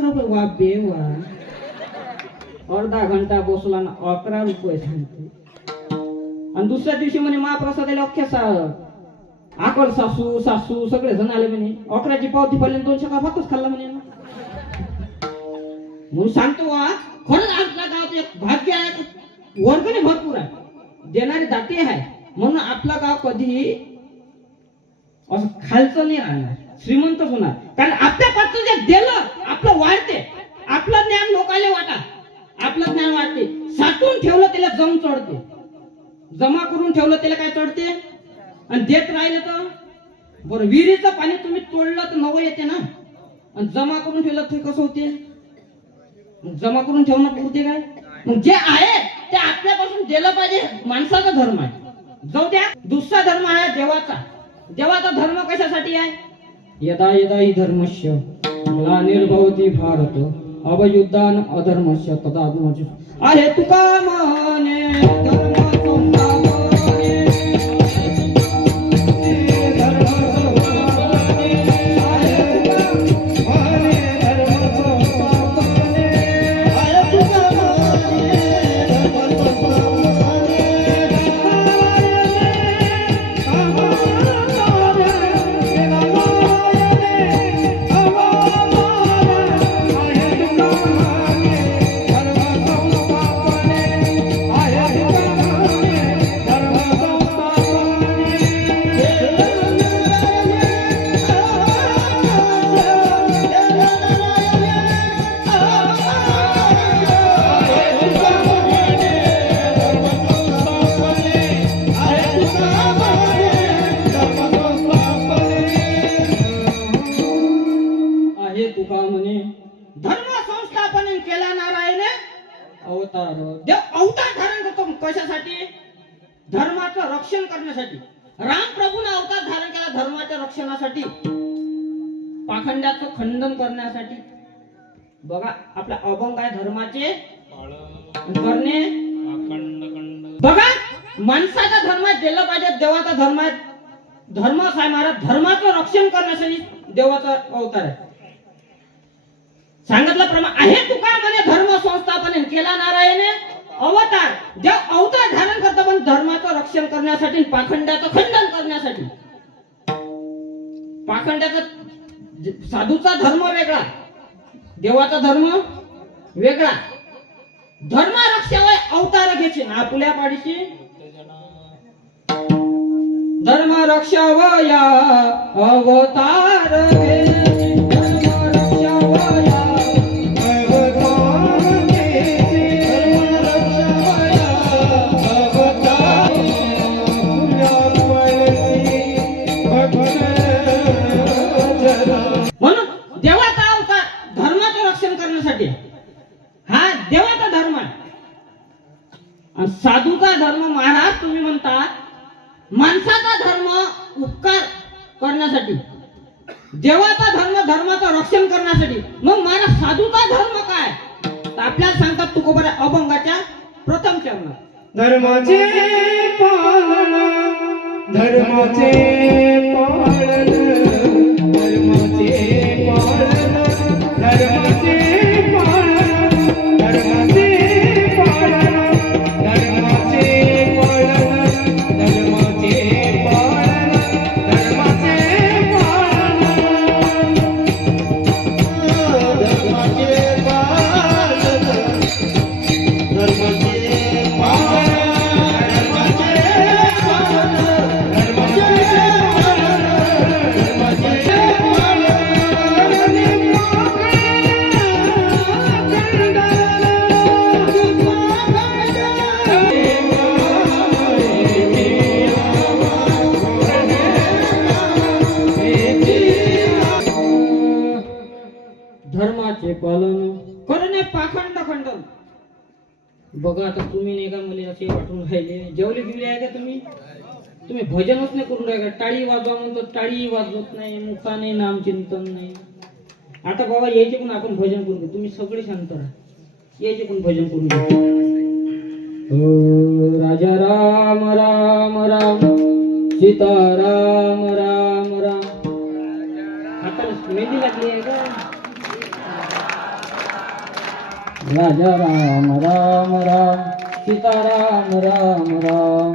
₹11 वा बेवा. अर्धा घंटा बसला ना 11 रुपये सांगते. आणि दुसऱ्या दिवशी म्हणे महाप्रसादाला अख्ख्या आकड सासू सासू सगळे जण आले म्हणे. 11ची पावती पाहिली 200 का भातच खाल्ला म्हणे. म्हणून सांगतो वा खरंच आपल्या गावात एक भाग्य आहे, वर्गणी भरपूर आहे, देणारी दाते आहे. म्हणून आपला गाव कधी असं खालचं नाही राहणार, श्रीमंत होणार. कारण आपल्या पात्र जे दिलं आपलं वाढते, आपलं ज्ञान लोकांना वाटा, आपलं ज्ञान वाढते. साठवून ठेवलं त्याला जम चढते, जमा करून ठेवलं त्याला काय चढते. आणि देत राहिलं तर बरं. विहिरीचं पाणी तुम्ही तोडलं तर नवं येते ना, आणि जमा करून ठेवलं तर कसं होते. जमा करून ठेवणं पुरते काय. मग जे आहे ते आपल्यापासून दिलं पाहिजे. माणसाचा धर्म आहे. जाऊ द्या, दुसरा धर्म आहे देवाचा. देवाचा धर्म कशासाठी आहे. यदा यदा हि धर्मस्य ग्लानिर्भवति भारत अवयुद्धान अधर्मस्य तदात्मज. अरे तुका माने धर्म कशासाठी. धर्माचं रक्षण करण्यासाठी. रामप्रभूने अवतार धारण केला धर्माच्या रक्षणासाठी, पाखंडाचं खंडन करण्यासाठी. बघा आपल्या अभंग आहे धर्माचे करणे. बघा माणसाचा धर्म दिला पाहिजे, देवाचा धर्म आहे. धर्म काय महाराज धर्माचं रक्षण करण्यासाठी देवाचा अवतार आहे. सांगितलं प्रमाणे आहे तुका म्हणे धर्म संस्थापन केला नारायणे अवतार. जे अवतार धारण करतो पण धर्माचं रक्षण करण्यासाठी, पाखंडाचं खंडन करण्यासाठी. पाखंडाचा साधूचा धर्म वेगळा, देवाचा धर्म वेगळा. धर्म रक्षावय अवतार घ्यायचे ना आपल्या पाडीची. धर्म रक्षावया अवतार घ्यायचे. हा देवाचा धर्म आहे. साधूचा धर्म महाराज तुम्ही म्हणता माणसाचा धर्म उपकार करण्यासाठी, देवाचा धर्म धर्माचं रक्षण करण्यासाठी. मग महाराज साधूचा धर्म काय तर आपल्याला सांगतात तुकोबा अभंगाच्या प्रथम चरणात. धर्माचे पालन, धर्माचे पालन, धर्माचे पालन, धर्माचे धर्माचे पालन करणे पाखंड खंडन. बघा आता तुम्ही नाही का मुली असे वाटून राहिले. जेवले गिवले आहे का तुम्ही. तुम्ही भजनच नाही करून राहिले. टाळी वाजवा म्हणतो टाळी वाजवत नाही, मुखाने नाम चिंतन नाही. आता बाबा यायचे पण आपण भजन करून घेऊ. तुम्ही सगळे शांत राहा, यायचे पण भजन करून घेऊ. राजा राम राम राम सीता राम राम राम. आता मेहंदी लागली आहे का. राजा राम राम राम सीताराम राम राम.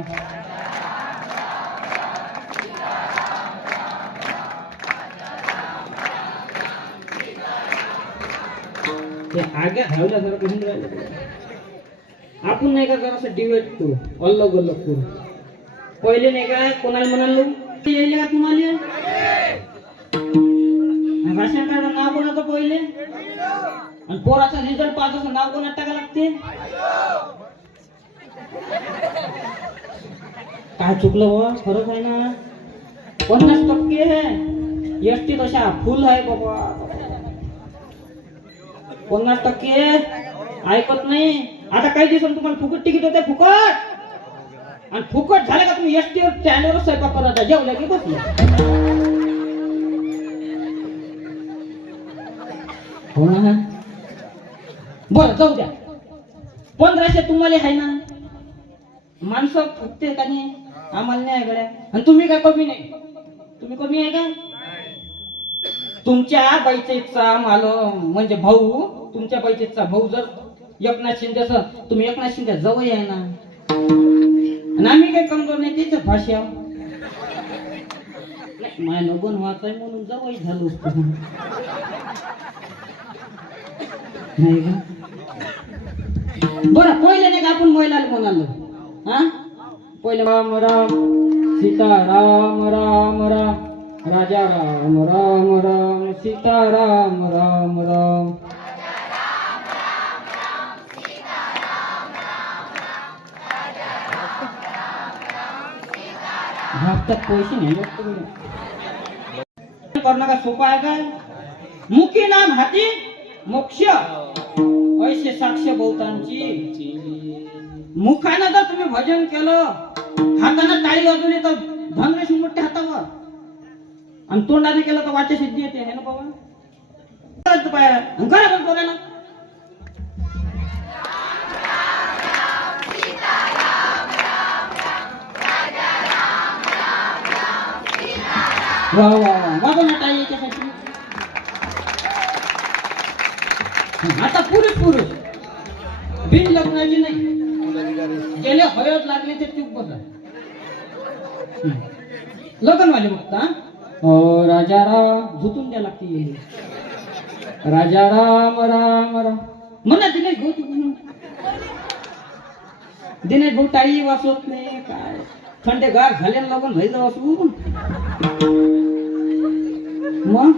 ते आग्या धावल्या जरा कुठून राहिलं. आपण नाही का जरासं डिवेट करू, अलग अलग करू. पहिले नाही का कोणाला म्हणालो येईल का तुम्हाला राशन कार्ड नाव कोणाचं पहिले आणि पोराचा रिझल्ट पाहतो नाव कोणाला टाका लागते. काय चुकलं हो, खरंच आहे ना. 50% है एसटी तशा फुल आहे बाबा. 50% ऐकत नाही. आता काही दिवसांनी तुम्हाला फुकट तिकीट होते, फुकट. आणि फुकट झालं का तुम्ही एसटीवर स्टँडवर स्वयंपाक करायचा, जेवल्या की बसले. हो ना. बरं जाऊ द्या. 1500 तुम्हाला आहे ना. माणसं फुकते का नाही, आम्हाला नाही गड्या. आणि तुम्ही काय कमी नाही, तुम्ही कमी आहे का. तुमच्या बाईचा माल म्हणजे भाऊ, तुमच्या बाईचा भाऊ जर एकनाथ शिंदे सर, तुम्ही एकनाथ शिंदे जवळ आहे ना. आणि आम्ही काही कमजोर नाही, त्याच्याच भाषा माय नगन वाचाय म्हणून जवळ झालो असतो नाही का. बरं पहिले नाही का आपण महिलाला म्हणालो, हा पहिले राम राम सीता राम राम राम राजा राम राम राम सीता राम राम राम. हप्त्यात पैसे नाही करणं का सोपं आहे काय. मुखी नाम हाती मोक्ष ऐसे साक्ष बहुतांची. मुखानं जर तुम्ही भजन केलं, हातानं टाळी वाजवली तर धनरेश मोठे हातावर, आणि तोंडाने केलं तर वाचा सिद्धी येते है ना बाबा. करा बोला ना. वा वा वा वाजव ना टाळी याच्यासाठी. आता पुरुष बिन लग्नाची नाही, गेले हळद लागले ते चूक बघा. लग्न वाले बघता राजा राम झुतून द्या लागते गेले. राजा राम राम राम म्हणा दिनेश भाऊ. चुकून दिनेश भाऊ टाळी वाचवत नाही काय. थंडे गार झाले लग्न व्हायचं वाचू. मग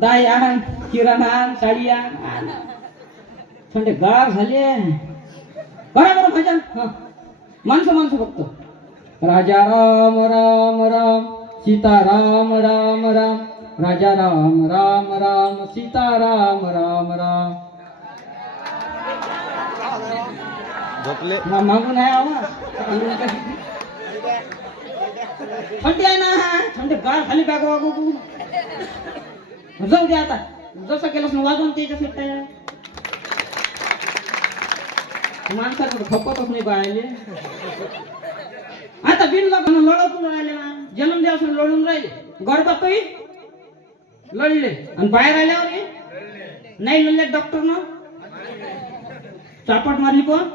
दाय आण, किराणा आण, साडी आण. थंडे गार झाले. करा बरं भजन. माणसं फक्त. राजा राम राम राम सीता राम राम राम राजा राम राम राम सीता राम राम राम. मागून आहे आवाज. थंडी आहे ना, थंडी गार खाली बॅग वागू. जाऊ दे आता, जसं केलंस ना वाजवून त्याच्या सुट्ट्या. माणसाचं खपतच नाही पाहिले. आता बिन लग्न लढतून राहिले ना. जन्म द्यासून लढून राहिले, गडबडतही लढले, आणि बाहेर आल्यावर नाही लढले. डॉक्टर न चापट मारली पण.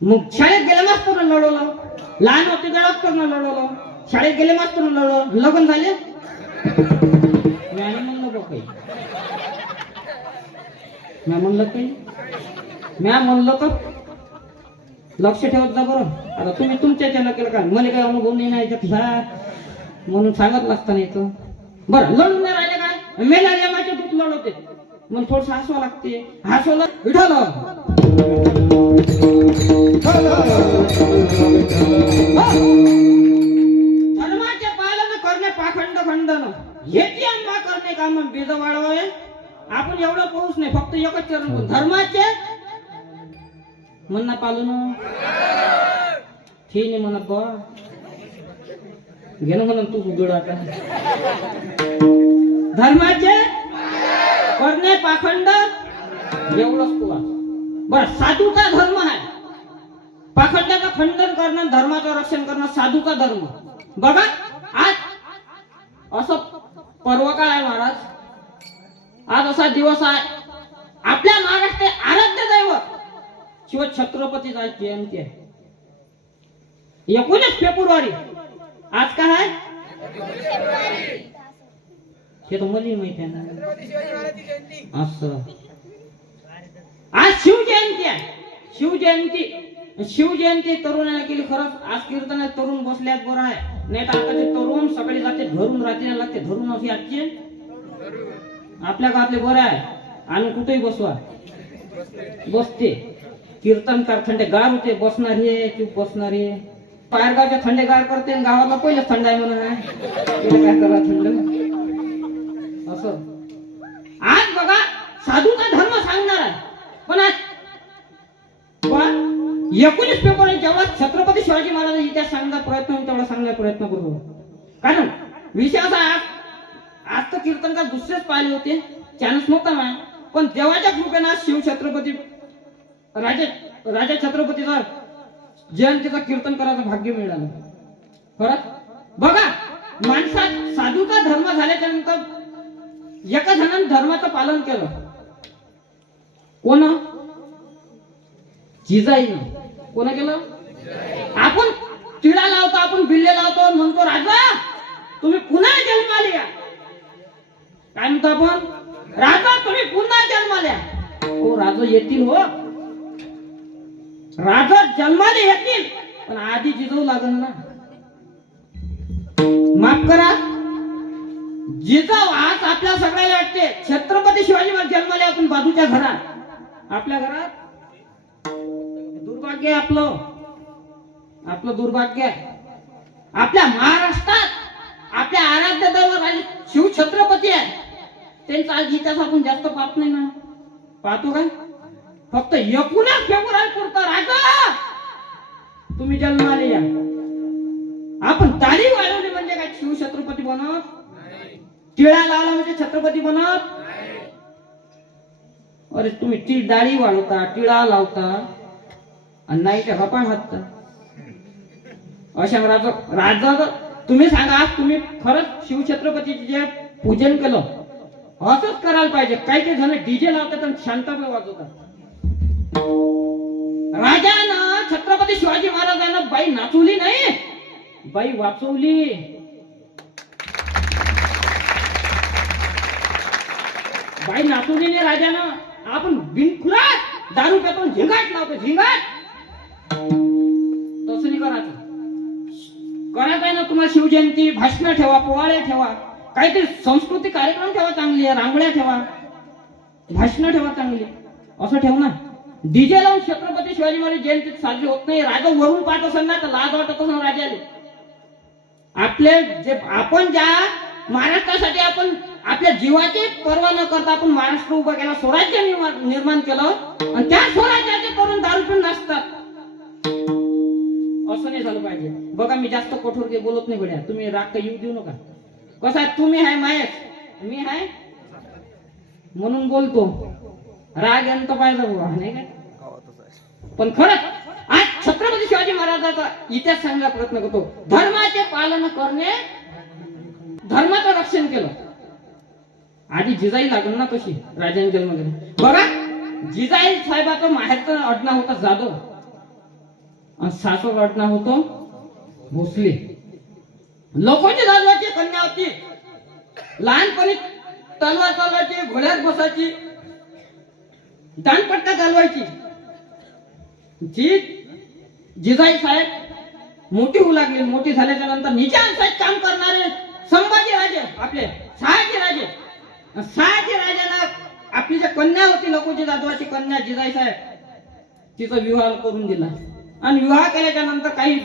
मग शाळेत गेले मास्तर लढवलं, लहान होते डॉक्टर न लढवलं, शाळेत गेले मास्तर लढवलं, लग्न झाले. म्या म्हणलं तर लक्ष ठेवत जा बरं. आता तुम्ही तुमच्या केलं का, मला काही अनुभव नाही याच्यातला म्हणून सांगत लागता नाही तर. बरं लढून नाही राहिले काय, मेला माझ्या दूध लढवते मग थोडस हसवा लागते. हसवलं विठ्ठल धर्माचे पालन करणे पाखंड खंडन हेची आम्हा करणे काम बीज वाढवावे. आपण एवढं पाऊस नाही, फक्त एकच चरण धर्माचे म्हणणं पालन ठीक नाही म्हणत बा. घेणं म्हणून तू उघड आता. धर्माचे करणे पाखंड एवढंच तुला. बर साधूचा धर्म आहे. पाखंडाचं खंडन करणं, धर्माचं रक्षण करणं साधूचा धर्म. बघा आज असं पर्व काळ आहे महाराज. आज असा दिवस आहे आपल्या महाराष्ट्र आराध्य दैवत शिव छत्रपतीचा जयंती आहे 19 फेब्रुवारी. आज काय आहे हे तर मला माहित आहे ना. असं आज शिवजयंती आहे. शिवजयंती तरुणांना केली. खरंच आज कीर्तनात तरुण बसल्यात बरं आहे. नाही तर आता ते तरुण सकाळी जाते धरून रात्री लागते धरून अशी आजची आपल्या गावातले बरं आहे. आणि कुठेही बसवा बसते कीर्तनकार थंडेगार होते. बसणारी चूप बसणारी बाहेरगावच्या थंडेगार करते गावाला पहिलेच थंड आहे म्हणून काय करा थंड असं. आज बघा साधूचा धर्म सांगणार आहे. पण आज 19 फेब्रुवारी जेव्हा छत्रपती शिवाजी महाराज इतिहास सांगण्याचा प्रयत्न होईल तेवढा सांगण्याचा प्रयत्न करतो. कारण विषय असा आज तर कीर्तनकार दुसरेच पाहिले होते चान्स नव्हता ना. पण देवाच्या कृपेने शिव छत्रपती राजा छत्रपतीचा जयंतीचा कीर्तन करायचं भाग्य मिळालं. खरंच बघा माणसात साधूचा धर्म झाल्याच्या नंतर एका जणांनी धर्माचं पालन केलं. कोण? जिजाईनं. कोण केलं? आपण टिळा लावतो आपण बिल्ले लावतो म्हणतो राजा तुम्ही पुन्हा जन्माला या. काय म्हणतो आपण? राजा तुम्ही पुन्हा जन्माला या. हो राजा येतील. हो राजा जन्माला येतील पण आधी जिजाऊ लागल ना. माफ करा जिजाऊ आज आपल्या सगळ्याला वाटते छत्रपती शिवाजी महाराज जन्माला आपण बाजूच्या घरात आपल्या घरात दुर्भाग्य आपलं दुर्भाग्य आहे. आपल्या महाराष्ट्रात आपल्या आराध्य दैवत शिव छत्रपती आहे. त्यांचा आज इतिहास आपण जास्त पाहत नाही ना. पाहतो काय? फक्त 19 फेब्रुवारी पुरता राजा तुम्ही जन्माला या. आपण ताली वाजवली म्हणजे काय शिव छत्रपती बनत? टिळा लावला म्हणजे छत्रपती बनत? अरे तुम्ही डाळी वाढवता टिळा लावता आणि नाही ते हपाळ हातता. अशा राजा तुम्ही सांगा आज तुम्ही खरंच शिवछत्रपतीचे जे पूजन केलं असंच करायला पाहिजे. काही काही जण डीजे लावतात आणि शांतपणे वाजवतात. राजानं छत्रपती शिवाजी महाराजांना बाई नाचवली नाही बाई वाचवली. बाई नाचवली नाही राजानं. आपण बिनखुलास दारू पितो झिंगाट लावतो झिंगाट. तसं नाही करायचं. करायचं आहे ना तुम्हाला शिवजयंती भाषण ठेवा पोवाळे ठेवा काहीतरी सांस्कृतिक कार्यक्रम ठेवा चांगली रांगोळ्या ठेवा भाषण ठेवा चांगली असं ठेव ना. डीजे लावून छत्रपती शिवाजी महाराज जयंती साजरी होत नाही. राजा वरून पाहत असेल ना तर लाज वाटत असेल राजाले. आपले जे आपण ज्या महाराष्ट्रासाठी आपण आपल्या जीवाची पर्वा न करता आपण महाराष्ट्र उभा केला स्वराज्य निर्माण केलं आणि त्या स्वराज्याचे करून दारू पिऊन नाचतात. असं नाही झालं पाहिजे. बघा मी जास्त कठोर काही बोलत नाही गड्या. तुम्ही राग येऊ देऊ नका. कसं आहे तुम्ही आहे मायेस मी आहे म्हणून बोलतो. राग यांत पाहिजे बाबा नाही काय. पण खरंच आज छत्रपती शिवाजी महाराजांचा इतिहास सांगण्याचा प्रयत्न करतो. धर्माचे पालन करणे धर्माचं रक्षण केलं. आधी जिजाई लागल ना तशी राजाने जन्म केला. बघा जिजाई साहेबाचं माहेरचं आडनाव होतं जाधव आणि सासर आडनाव होतं भोसले. लोकांची जाधवाची कन्या होती. लहानपणी तलवार चालवायची घोड्यावर बसायची दानपट्टा चालवायची. जी जिजाई साहेब मोठी होऊ लागली. मोठी झाल्याच्या नंतर निजामशाहीत काम करणारे संभाजी राजे आपले शहाजी राजांना आपली जी कन्या होती लोकोजी जाधवाची कन्या जिजाई साहेब तिचा विवाह करून दिला. आणि विवाह केल्याच्या नंतर काही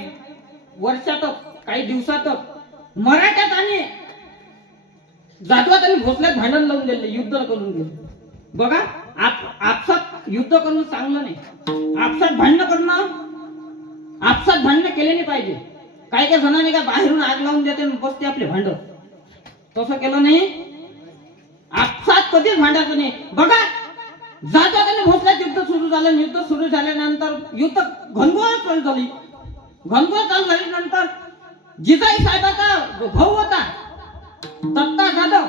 वर्षातच काही दिवसातच मराठ्यात आणि जाधवात आणि भोसल्यात भांडण लावून दिले. युद्ध करून दिले. बघा आपसात युद्ध करणं चांगलं नाही. आपसात भांडणं केले नाही पाहिजे. काही काही जणांनी काय बाहेरून आग लावून देते बसते आपले भांड. तसं केलं नाही. आपसात कधीच भांडायचं नाही. बघा जाधवात आणि भोसल्यात युद्ध सुरू झालं. युद्ध सुरू झाल्यानंतर युद्ध घनघोर चालू झाली. घनघोर चालू झाल्यानंतर जिजाई साहेबाचा भाऊ होता दत्ता जाधव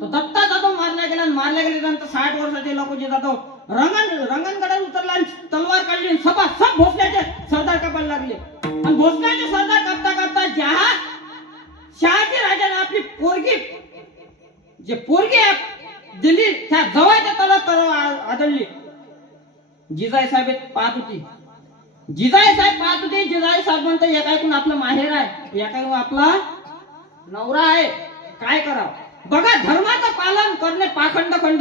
तो दत्ता जाधव मारला गेला आणि मारल्या गेल्यानंतर 60 वर्षाचे लोकोजी जाधव रंगणगडावर उतरला आणि तलवार काढली आणि सब भोसल्याचे सरदार कापायला लागले आणि भोसल्याचे सरदार कापता कापता शहाजी राजाने आपली पोरगी दिली त्या जवळच्या तलावात आदळली. जिजाई साहेब पाहत होती. जिजाई साहेब म्हणते एकाऐकून आपलं माहेर आहे, एकाऐकून आपला नवरा आहे, काय करावं. बघा, धर्माचं पालन करणे पाखंड खंड